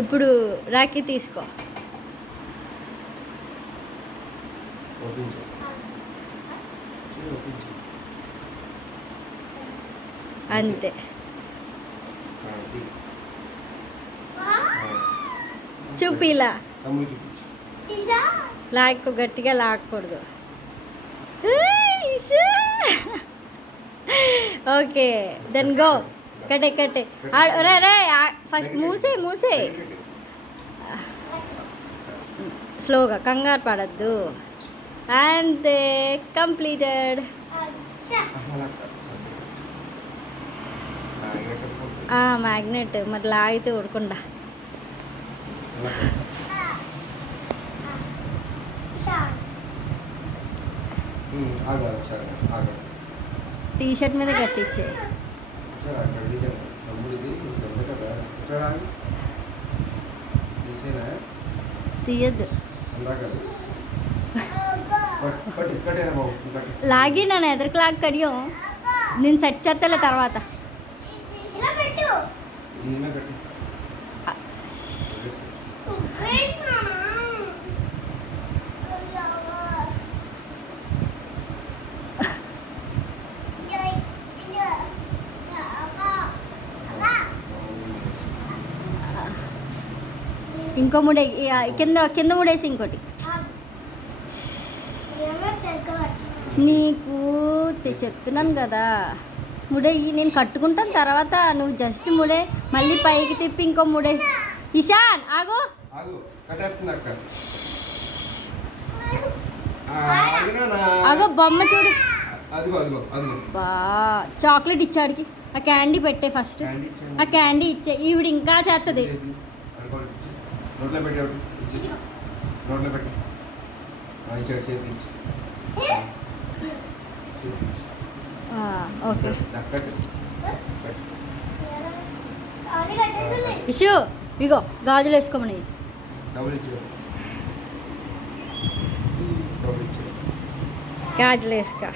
ఇప్పుడు రాఖీ తీసుకో. అంతే. చూపిలా లాక్కో, గట్టిగా లాక్కూడదు. Okay then go. కట్టే కట్టే రే రే ఫస్ట్ మూసే స్లోగా, కంగారు పడద్దు. అంతే, కంప్లీటెడ్. మ్యాగ్నెట్ మరి లాగితే ఉడకుండా. టీషర్ట్ మీద కట్టించే. తీయద్దు. లాగి నన్ను ఎదరికి లాగ్ కడియం. నేను సెట్ చేస్తలే తర్వాత. ఇంకో ముడే కింద ముడేసి ఇంకోటి. నీకు చెప్తున్నాను కదా, ముడేయి. నేను కట్టుకుంటాను తర్వాత, నువ్వు జస్ట్ ముడే. మళ్ళీ పైకి తిప్పి ఇంకో ముడే. ఇషాన్ ఆగో. ఆగో బొమ్మ చూడు. బా చాక్లెట్ ఇచ్చాడికి. ఆ క్యాండీ పెట్టే ఫస్ట్. ఆ క్యాండీ ఇచ్చే. ఈవిడ ఇంకా చేస్తుంది. ఓకే ఇషు ఇగో గాజులు వేసుకోమని. గాజులు వేసుకో.